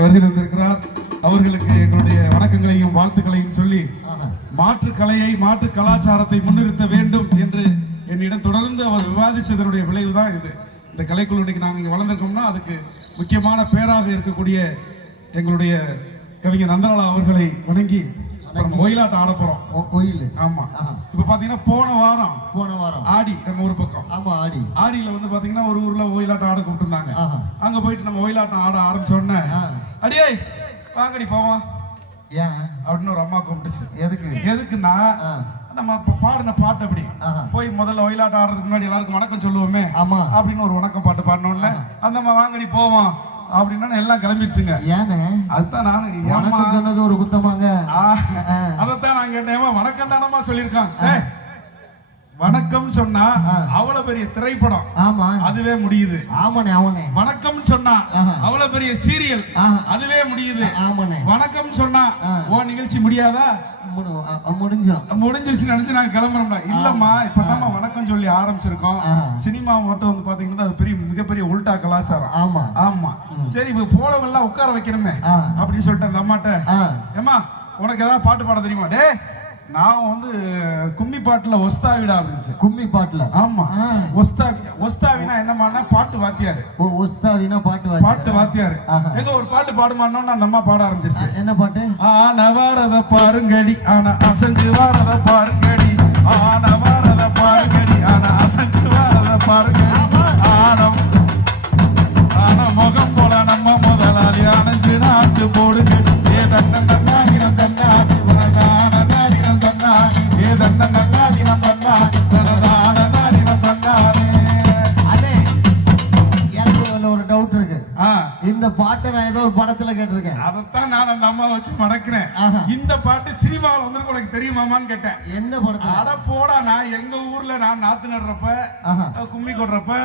வருகை தந்திருக்கிறார் அவர்களுக்கு எங்களுடைய வணக்கங்களையும் வாழ்த்துக்களையும் சொல்லி. மாற்று கலையை மாற்று கலாச்சாரத்தை முன்னிறுத்த வேண்டும் என்று என்னிடம் தொடர்ந்து அவர் விவாதிச்சதனுடைய விளைவு தான் இது இந்த கலைக்குழு இன்னைக்கு நாங்கள் இங்கே வளர்ந்திருக்கோம்னா அதுக்கு முக்கியமான பேராக இருக்கக்கூடிய எங்களுடைய கவிஞர் நந்தலாலா அவர்களை வணங்கி அப்புறம் ஒயிலாட்டம் ஆட போறோம். கோயில். ஆமா. இப்ப பாத்தீங்கன்னா போன வாரம் போன வாரம். ஆடி நம்ம ஒரு பக்கம். ஆமா ஆடி. ஆடியில வந்து பாத்தீங்கன்னா ஒரு ஊர்ல ஒயிலாட்டம் ஆட கூப்பிட்டுருந்தாங்க. அங்க போயிட்டு நம்ம ஒயிலாட்டம் ஆட ஆரம்பிச்ச உடனே. அடியே வாங்கடி போவோம். ஏன்? அப்படின்னு ஒரு அம்மா கூப்பிட்டுச்சு. எதுக்கு? எதுக்குன்னா. நம்ம பாடின பாட்டு அப்படி. போய் முதல்ல ஒயிலாட்டம் ஆடுறதுக்கு முன்னாடி எல்லாருக்கும் வணக்கம் சொல்லுவோமே ஆமா. அப்படின்னு ஒரு வணக்கம் பாட்டு பாடின உடனே அந்த வாங்கடி போவோம். அப்படின்னா எல்லாம் கிளம்பிடுச்சுங்க. ஏன்னு அதுதான் நானு வணக்கம் சொன்னது ஒரு குத்தமாங்க. அதைத்தான் நான் கேட்டேன். வணக்கம் தானம்மா சொல்லியிருக்கான். ஏய், வணக்கம் சொன்னா. அவ்வளவு பெரிய திரைப்படம். ஆமா. அதுவே முடியுது. ஆமாண்ணே ஆமாண்ணே. வணக்கம் சொன்னா. அவ்வளவு பெரிய சீரியல். அதுவே முடியுது. ஆமாண்ணே. வணக்கம் சொன்னா. ஓ நிகழ்ச்சி முடியாதா? முடிஞ்சிடும் முடிஞ்சிருச்சுன்னு நினைச்சு நாங்க கிளம்புறோம்டா இல்லம்மா இப்பதாம்மா வணக்கம் சொல்லி ஆரம்பிச்சிருக்கோம். சினிமா மட்டும் வந்து பாத்தீங்கன்னா அது பெரிய மிகப்பெரிய உல்டா கலாச்சாரம். ஆமா. ஆமா. சரி இப்ப போனவெல்லாம் உட்கார வைக்கணுமே. அப்படின்னு சொல்லிட்டு அந்த அம்மாட்ட ஆ. ஏம்மா உனக்கு ஏதாவது பாட்டு பாட தெரியுமா? டே நான் வந்து கும்மி பாட்டுல ஒஸ்தாவிடா அப்படின்ச்சு கும்மி பாட்டுல? ஆமா. ஒஸ்தாவி ஒஸ்தாவினா என்னமான்னா பாட்டு வாத்தியாரு. ஓ ஒஸ்தாவினா பாட்டு? பாட்டு வாத்தியாரு. ஏதோ ஒரு பாட்டு பாடுமான்னு அந்த அம்மா பாட ஆரம்பிச்சிருச்சு. என்ன பாட்டு? ஆன வாரத பாருங்கடி ஆனா அசஞ்சு வாரத பாருங்கடி ஆன அம்மா வச்சு மடக்கிறேன். இந்த பாட்டு சினிமாவில் வந்து உனக்கு தெரியுமாமான்னு கேட்டேன் எந்த படத்துல அட போடா நான் எங்க ஊர்ல நான் நாத்து நடுறப்ப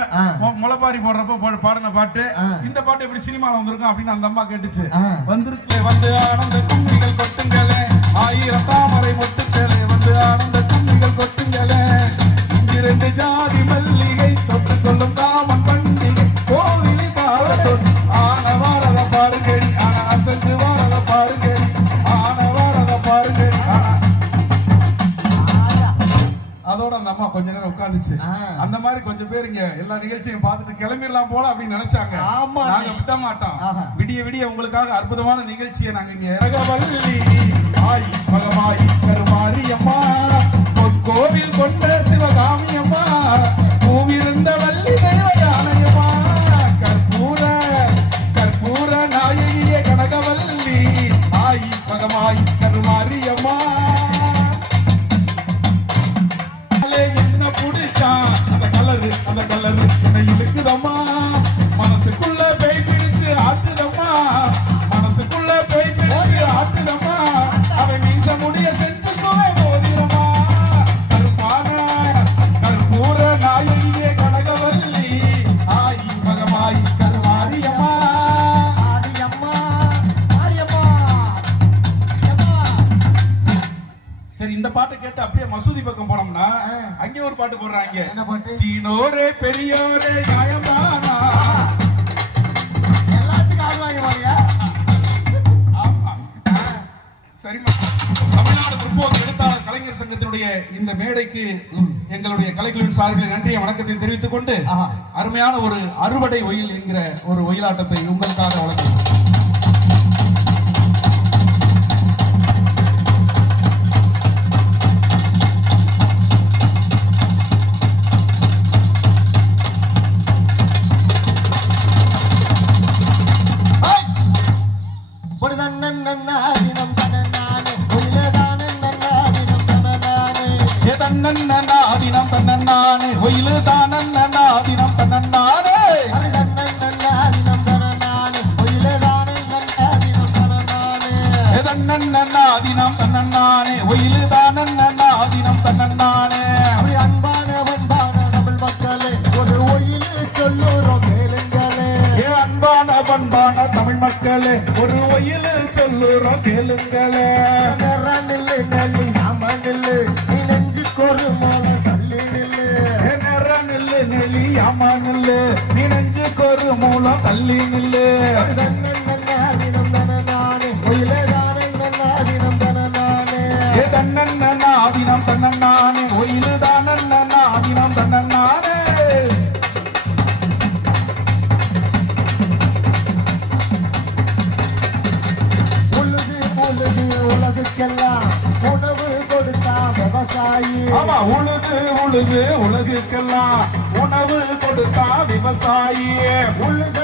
கும்மி. மொ- முளைப்பாரி போடுறப்ப பாடின பாட்டு. இந்த பாட்டு எப்படி சினிமால வந்திருக்கும் அப்படின்னு அந்த அம்மா கேட்டுச்சு. வந்திருக்கு வந்து ஆனந்த கும்மிகள் கொட்டுங்களே ஆயிரம் தாமரை மொட்டுங்களே வந்து ஆனந்த கும்மிகள் கொட்டுங்களே இரண்டு ஜாதி மல்லிகை தொட்டு அம்மா கொஞ்ச நேரம் உட்கார்ந்துச்சு ஆ. அந்த மாதிரி கொஞ்சம் பேர் இங்க எல்லா நிகழ்ச்சியும் பார்த்துட்டு கிளம்பிடலாம் போல அப்படின்னு நினைச்சாங்க ஆமாண்ணே. நாங்க விட மாட்டோம். விடிய விடிய உங்களுக்காக அற்புதமான நிகழ்ச்சியை நாங்க இங்க ரகவல்லி ஆய் பகவாய் கருமாரியம்மா கோவில் கொண்ட சிவகாமி அம்மா கலரு அந்த கலரு. என்ன இழுக்குதம்மா. இந்த பாட்டு கேட்டு அப்படியே மசூதி பக்கம் போனோம்னா. அங்கே ஒரு பாட்டு போடுறாங்க என்ன பாட்டு தீனோரே பெரியோரே நியாயம்தானா எல்லாத்துக்கும் ஆடுவாங்க பாருங்க ஆமா. சரிம்மா தமிழ்நாடு முற்போக்கு எழுத்தாளர் கலைஞர் சங்கத்தினுடைய இந்த மேடைக்கு எங்களுடைய கலைக்குழுவின் சார்பில் நன்றிய வணக்கத்தை தெரிவித்துக் கொண்டு. அருமையான ஒரு அறுவடை ஒயில் என்கிற ஒரு ஒயிலாட்டத்தை உங்களுக்காக வழங்குகிறேன் பண்பான தமிழ் மக்களே ஒரு ஒயிலு சொல்லுறோம் கேளுங்களே. ஏ நேர நில்லு நெலி ஆமா நில்லு நீ நெஞ்சுக்கு ஒரு மூலம் தள்ளி நில்லு விவசாயி ஆமா உழுது உழுது உலகுக்கெல்லாம் உணவு கொடுத்தா விவசாயி உழுத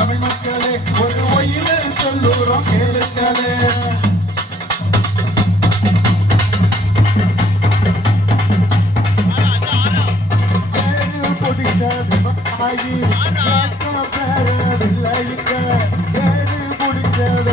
தமிழ் மக்களே ஒரு ஒயில சொல்லுறோம் கேளுங்களே. ஆகி பேர விளையிக்க பேரு பிடிச்சத